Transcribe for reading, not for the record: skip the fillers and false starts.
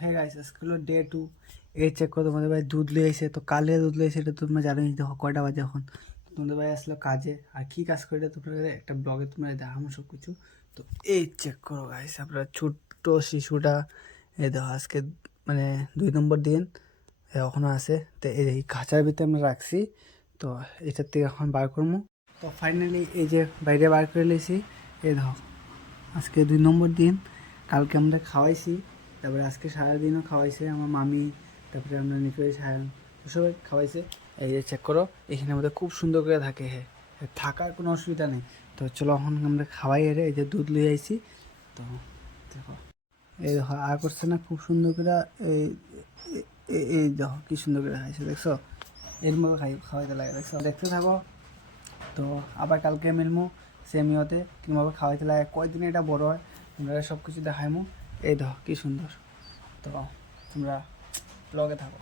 হ্যাঁ গাইস, আজকে হলো ডে 2। এই চেক করো, তোমাদের ভাই দুধ লিয়ে এসে, তো কালে দুধ লিয়ে এসে, এটা তোমরা জানোই। দেখো কয়টা বাজে এখন। তোমাদের ভাই আসলো কাজে, আর কি কাজ করে এটা তোমরা একটা ব্লগে তোমরা দেখাবো সব কিছু। তো এই চেক করো গাইস, আপনার ছোট্ট শিশুটা, এই দেখো আজকে মানে 2 নম্বর দিন এখনও আছে। তো এই খাঁচার ভিতরে আমরা রাখছি। তো এটার থেকে এখন বার করবো। তো ফাইনালি এই যে বাইরে বার করে নিয়েছি। এই দেখো আজকে 2 নম্বর দিন। কালকে আমরা খাওয়াইছি, তারপরে আজকে সারাদিনও খাওয়াইছে আমার মামি, তারপরে আমরা নিকোই সায়ন সবাই খাওয়াইছে। এই যে চেক করো, এখানে আমাদের খুব সুন্দর করে থাকে। হ্যাঁ, থাকার কোনো অসুবিধা নেই। তো চলো এখন আমরা খাওয়াই। এর এই যে দুধ লিয়ে আইছি। তো দেখো, এই দেখো আর করছে না খুব সুন্দর করে। এই এই দেখো কি সুন্দর করে খাইছে, দেখছো? এরমভাবে খাওয়াইতে লাগে, দেখছো? দেখতে থাকো। তো আবার কালকে মিলমু সেমিওতে কীভাবে খাওয়াইতে লাগে, কয়দিন এটা বড় হয়, তোমরা সব কিছু দেখাইমু। এই দেখো কি সুন্দর। তো তোমরা ব্লগে থাকো।